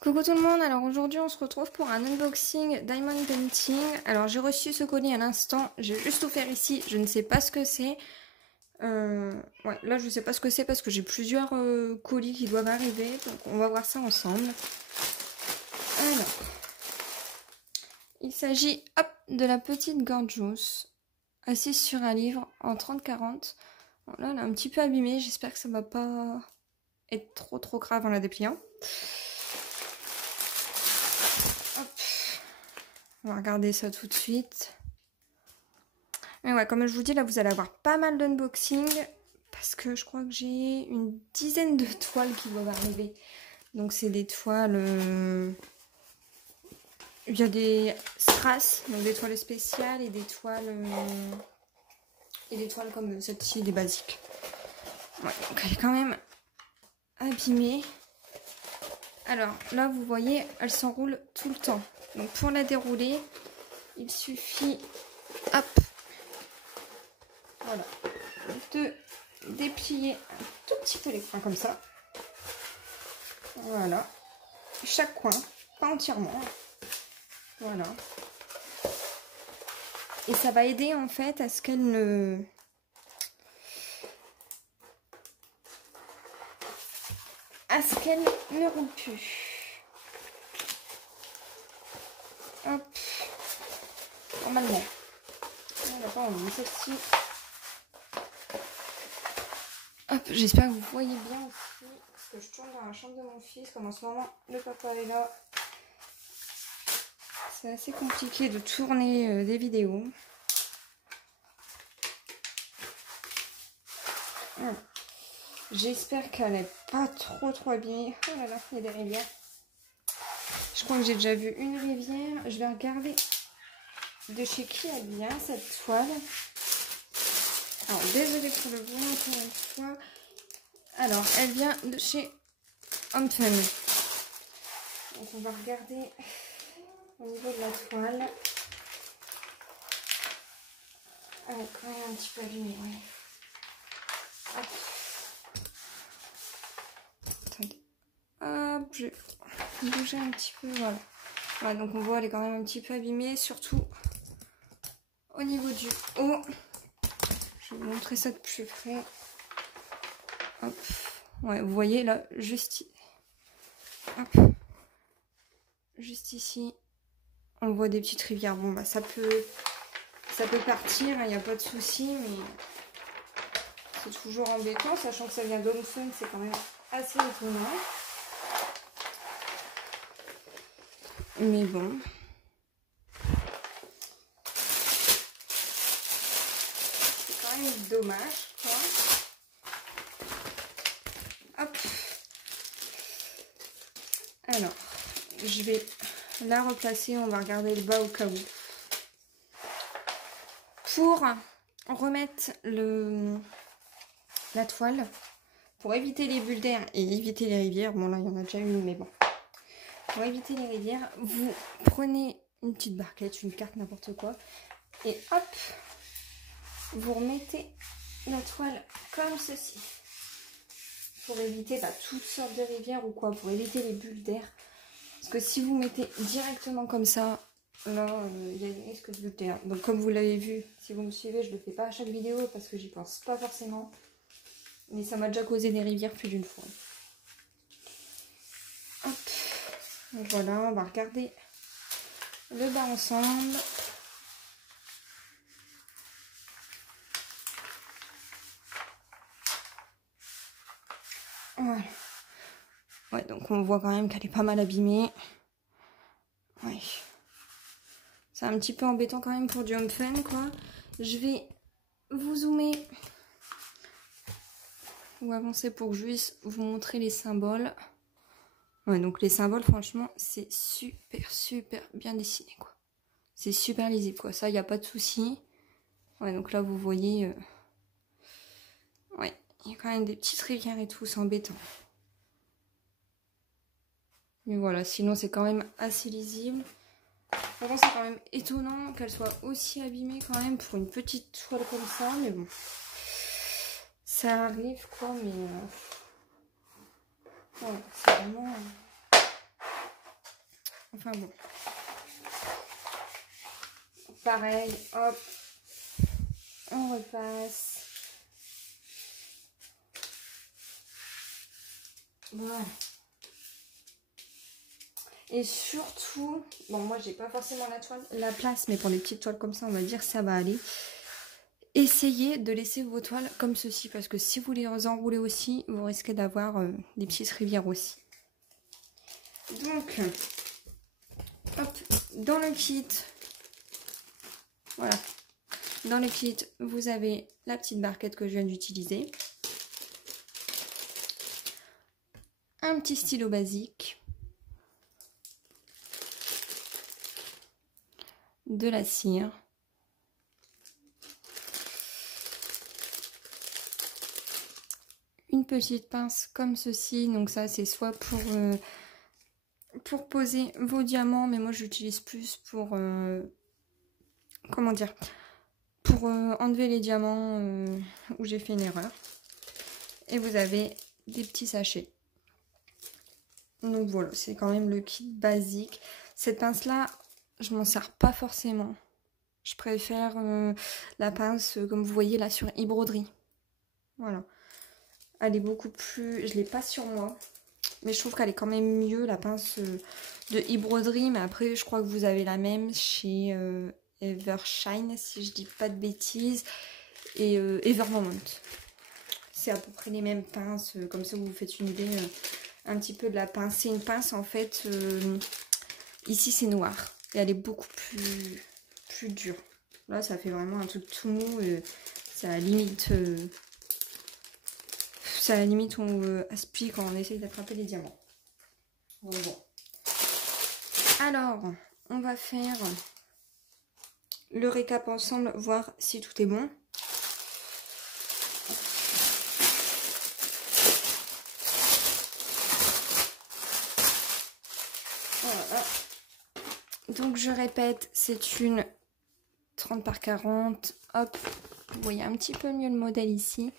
Coucou tout le monde, alors aujourd'hui on se retrouve pour un unboxing Diamond Painting. Alors j'ai reçu ce colis à l'instant, j'ai juste ouvert ici, je ne sais pas ce que c'est. Ouais, là je sais pas ce que c'est parce que j'ai plusieurs colis qui doivent arriver, donc on va voir ça ensemble. Alors, il s'agit de la petite Gorgeous, assise sur un livre en 30-40. Bon, là elle est un petit peu abîmée, j'espère que ça va pas être trop grave en la dépliant. On va regarder ça tout de suite. Mais ouais, comme je vous dis, là, vous allez avoir pas mal d'unboxing. Parce que je crois que j'ai une dizaine de toiles qui doivent arriver. Donc, c'est des toiles... Il y a des strass, donc des toiles spéciales et des toiles... Et des toiles comme celle-ci, des basiques. Ouais, donc elle est quand même abîmée. Alors, là, vous voyez, elle s'enroule tout le temps. Donc, pour la dérouler, il suffit... Hop! Voilà, de déplier un tout petit peu les coins comme ça. Voilà, chaque coin, pas entièrement. Voilà. Et ça va aider en fait à ce qu'elle ne... roule plus. Hop. Normalement. On va pas enlever celle-ci. Hop, j'espère que vous voyez bien aussi, parce que je tourne dans la chambre de mon fils, comme en ce moment le papa est là. C'est assez compliqué de tourner des vidéos. Voilà. J'espère qu'elle n'est pas trop abîmée. Oh là là, il y a des rivières. Je crois que j'ai déjà vu une rivière. Je vais regarder de chez qui elle vient, cette toile. Alors, désolée pour le bruit encore une fois. Alors, elle vient de chez Home Fun. Donc, on va regarder au niveau de la toile. Elle est quand même un petit peu abîmée, ouais. Hop. Attendez. Hop, je vais bouger un petit peu, voilà. Voilà, donc on voit, elle est quand même un petit peu abîmée, surtout au niveau du haut. Je vais vous montrer ça de plus près. Hop. Ouais, vous voyez là, juste ici, on voit des petites rivières. Bon, bah ça peut partir, il n'y a pas de souci, mais c'est toujours embêtant, sachant que ça vient d'Home Fun, c'est quand même assez étonnant. Mais bon. C'est quand même dommage, quoi. Hop. Alors, je vais la replacer, on va regarder le bas au cas où. Pour remettre la toile, pour éviter les bulles d'air et éviter les rivières, bon là il y en a déjà une, mais bon. Pour éviter les rivières, vous prenez une petite barquette, une carte, n'importe quoi, et hop, vous remettez la toile comme ceci. Pour éviter toutes sortes de rivières ou quoi, pour éviter les bulles d'air. Parce que si vous mettez directement comme ça, là, il y a des risques de bulles d'air. Donc comme vous l'avez vu, si vous me suivez, je ne le fais pas à chaque vidéo parce que j'y pense pas forcément. Mais ça m'a déjà causé des rivières plus d'une fois. Hop. Donc voilà, on va regarder le bas ensemble. Voilà. Ouais, donc on voit quand même qu'elle est pas mal abîmée. Ouais. C'est un petit peu embêtant quand même pour du Home Fun, quoi. Je vais vous zoomer ou avancer pour que je puisse vous montrer les symboles. Ouais, donc les symboles, franchement, c'est super bien dessiné, quoi. C'est super lisible, quoi. Ça, il n'y a pas de souci. Ouais, donc là, vous voyez... Ouais, il y a quand même des petites rivières et tout, c'est embêtant. Mais voilà, sinon, c'est quand même assez lisible. Vraiment, c'est quand même étonnant qu'elle soit aussi abîmée quand même pour une petite toile comme ça, mais bon. Ça arrive, quoi, mais... Ouais, c'est vraiment... Enfin bon. Pareil, hop, on repasse. Voilà. Et surtout, bon moi j'ai pas forcément la place, mais pour des petites toiles comme ça, on va dire ça va aller. Essayez de laisser vos toiles comme ceci, parce que si vous les enroulez aussi, vous risquez d'avoir des petites rivières aussi. Donc, hop, dans le kit, voilà, dans le kit, vous avez la petite barquette que je viens d'utiliser, un petit stylo basique, de la cire, une petite pince comme ceci, donc ça c'est soit pour poser vos diamants, mais moi j'utilise plus pour comment dire, pour enlever les diamants où j'ai fait une erreur. Et vous avez des petits sachets. Donc voilà, c'est quand même le kit basique. Cette pince là, je m'en sers pas forcément. Je préfère la pince comme vous voyez là sur e-broderie. Voilà. Elle est beaucoup plus... Je l'ai pas sur moi. Mais je trouve qu'elle est quand même mieux, la pince de e-broderie. Mais après, je crois que vous avez la même chez Evershine, si je dis pas de bêtises. Et Evermoment. C'est à peu près les mêmes pinces. Comme ça, vous vous faites une idée un petit peu de la pince. C'est une pince, en fait, ici, c'est noir. Et elle est beaucoup plus dure. Là, ça fait vraiment un truc tout mou. Ça limite... c'est à la limite où on aspire quand on essaye d'attraper les diamants. Bon. Alors, on va faire le récap ensemble, voir si tout est bon. Voilà. Donc, je répète, c'est une 30 par 40. Hop, vous voyez un petit peu mieux le modèle ici.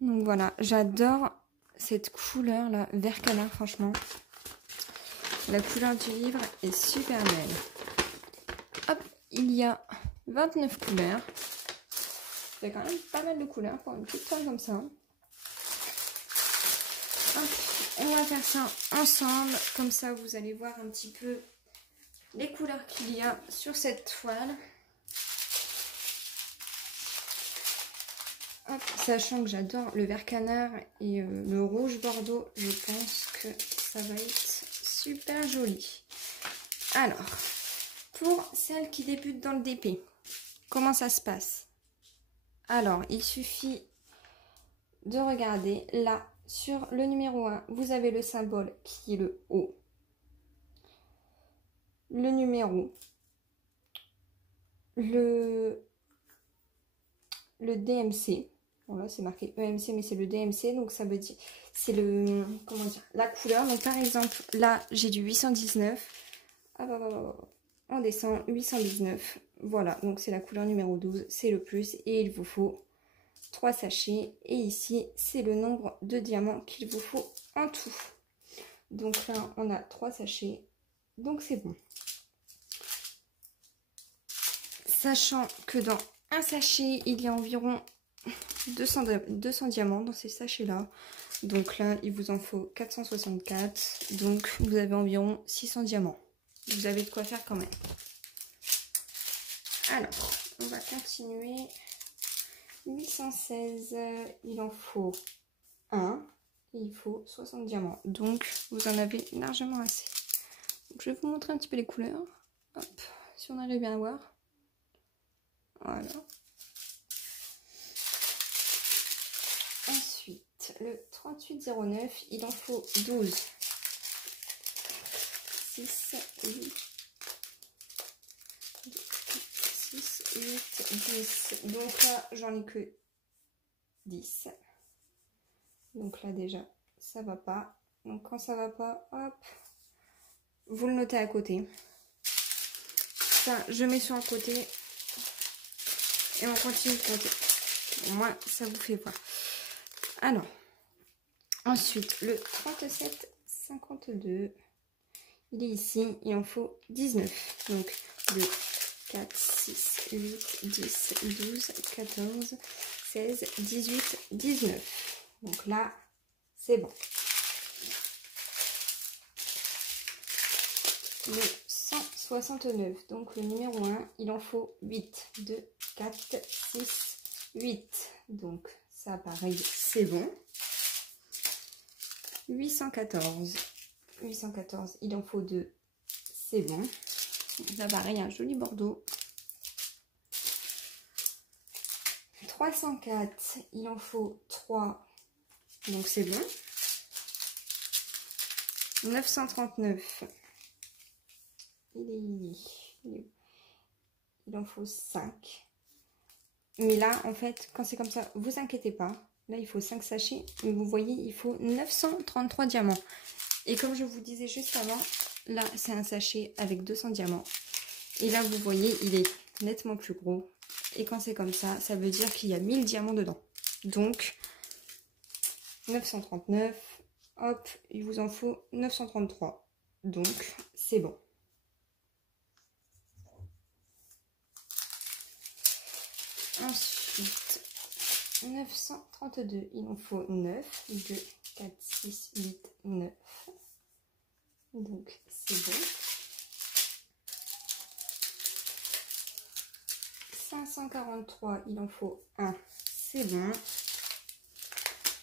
Donc voilà, j'adore cette couleur là, vert canard, franchement. La couleur du livre est super belle. Hop, il y a 29 couleurs. C'est quand même pas mal de couleurs pour une petite toile comme ça. Hop, on va faire ça ensemble. Comme ça, vous allez voir un petit peu les couleurs qu'il y a sur cette toile. Hop, sachant que j'adore le vert canard et le rouge bordeaux, je pense que ça va être super joli. Alors, pour celles qui débutent dans le DP, comment ça se passe? Alors, il suffit de regarder là, sur le numéro 1, vous avez le symbole qui est le O. Le numéro, le DMC. Bon là c'est marqué EMC mais c'est le DMC, donc ça veut dire c'est le comment dire, la couleur. Donc par exemple là j'ai du 819. On descend 819. Voilà, donc c'est la couleur numéro 12, c'est le plus et il vous faut 3 sachets. Et ici c'est le nombre de diamants qu'il vous faut en tout. Donc là on a 3 sachets, donc c'est bon. Sachant que dans un sachet il y a environ 200 diamants dans ces sachets là, donc là il vous en faut 464, donc vous avez environ 600 diamants, vous avez de quoi faire quand même. Alors on va continuer. 816, il en faut 1 et il faut 60 diamants, donc vous en avez largement assez. Donc, je vais vous montrer un petit peu les couleurs. Hop, si on arrive bien à voir. Voilà. Ensuite, le 3809, il en faut 12. 6, 8, 6, 8, 10. Donc là, j'en ai que 10. Donc là, déjà, ça va pas. Donc quand ça va pas, hop, vous le notez à côté. Ça, je mets sur un côté. Et on continue de compter. Au moins, ça vous fait voir. Alors, ensuite, le 37,52. il est ici, il en faut 19. Donc 2, 4, 6, 8, 10, 12, 14, 16, 18, 19. Donc là, c'est bon. Le 169, donc le numéro 1, il en faut 8. 2, 4, 6, 8. Donc ça, pareil, c'est bon. 814. 814, il en faut 2. C'est bon. Là, pareil, un joli bordeaux. 304, il en faut 3. Donc c'est bon. 939. Il en faut 5. Mais là, en fait, quand c'est comme ça, vous inquiétez pas. Là, il faut 5 sachets. Mais vous voyez, il faut 933 diamants. Et comme je vous disais juste avant, là, c'est un sachet avec 200 diamants. Et là, vous voyez, il est nettement plus gros. Et quand c'est comme ça, ça veut dire qu'il y a 1000 diamants dedans. Donc, 939. Hop, il vous en faut 933. Donc, c'est bon. Ensuite, 932, il en faut 9. 2, 4, 6, 8, 9. Donc, c'est bon. 543, il en faut 1. C'est bon.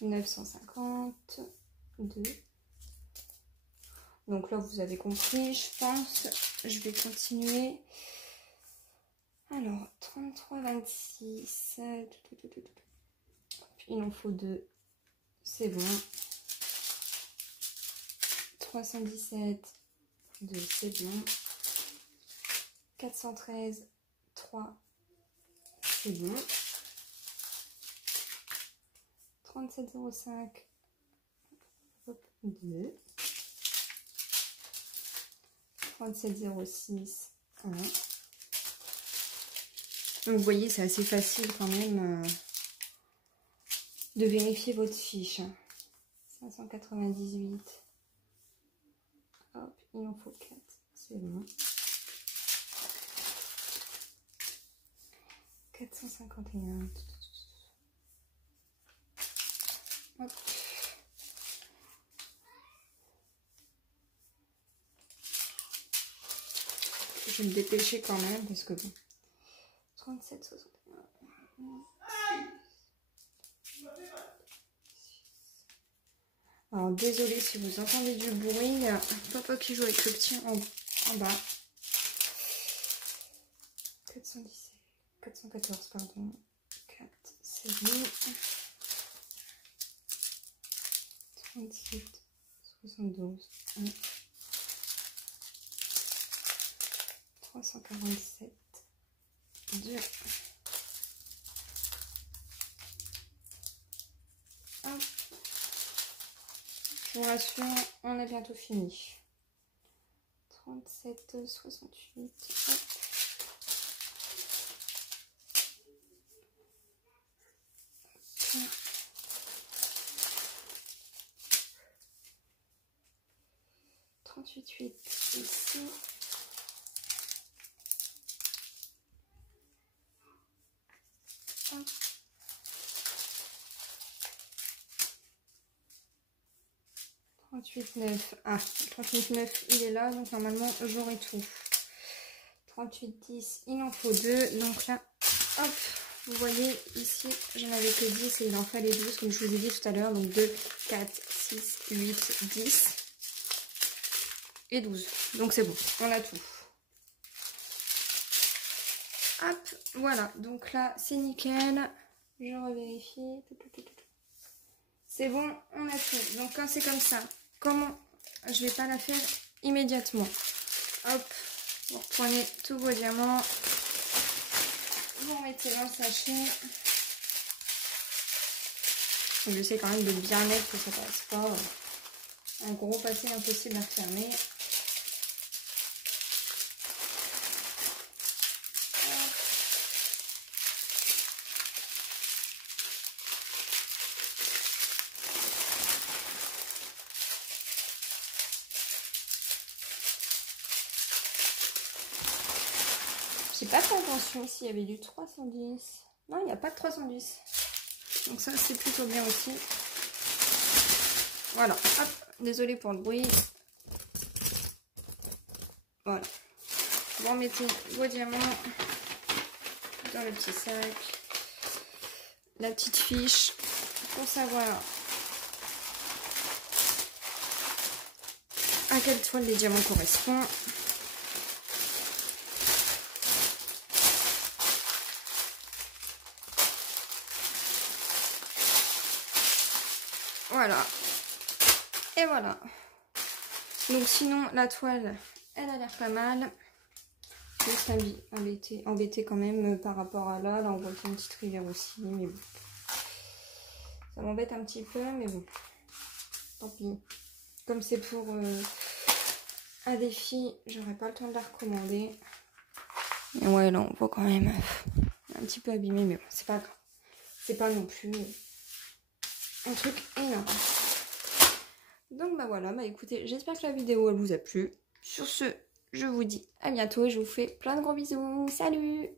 950, 2. Donc là, vous avez compris, je pense. Je vais continuer. Alors, 33, 26. Il en faut 2. C'est bon. 317. 2, c'est bon. 413. 3. C'est bon. 3705. 2. 3706. 1. Donc, vous voyez, c'est assez facile quand même de vérifier votre fiche. 598. Hop, il en faut 4. C'est bon. 451. Hop. Je vais me dépêcher quand même parce que bon. 37, 61. Alors désolé si vous entendez du bruit, il y a papa qui joue avec le petit en bas. 417, 414 pardon. 4, c'est bon. 38, 72, 1. 347, 2. Hop. Je vous rassure, on a bientôt fini. 37, 68. Hop. 38, 8 ici. 38, 9. Ah, 38, 9, il est là, donc normalement j'aurai tout. 38, 10, il en faut 2. Donc là, hop, vous voyez ici, j'en avais que 10 et il en fallait 12, comme je vous ai dit tout à l'heure. Donc 2, 4, 6, 8, 10 et 12. Donc c'est bon, on a tout. Hop, voilà, donc là c'est nickel. Je revérifie. C'est bon, on a tout. Donc quand c'est comme ça, comment je vais pas la faire immédiatement. Hop, vous reprenez tous vos diamants. Vous mettez dans le sachet. J'essaie quand même de bien mettre que ça passe pas. Un gros pâté impossible à refermer. J'ai pas fait attention s'il y avait du 310. Non, il n'y a pas de 310. Donc ça, c'est plutôt bien aussi. Voilà. Hop. Désolée pour le bruit. Voilà. Vous remettez vos diamants dans le petit sac. La petite fiche pour savoir à quelle toile les diamants correspondent. Voilà. Et voilà. Donc sinon, la toile, elle a l'air pas mal. Juste embêté quand même par rapport à là. Là, on voit qu'il y a une petite rivière aussi. Mais bon. Ça m'embête un petit peu, mais bon. Tant pis. Comme c'est pour un défi, j'aurais pas le temps de la recommander. Et ouais, là, on voit quand même un petit peu abîmé, mais bon, c'est pas grave. C'est pas non plus un truc énorme. Donc bah voilà, bah écoutez, j'espère que la vidéo elle vous a plu. Sur ce, je vous dis à bientôt et je vous fais plein de gros bisous. Salut!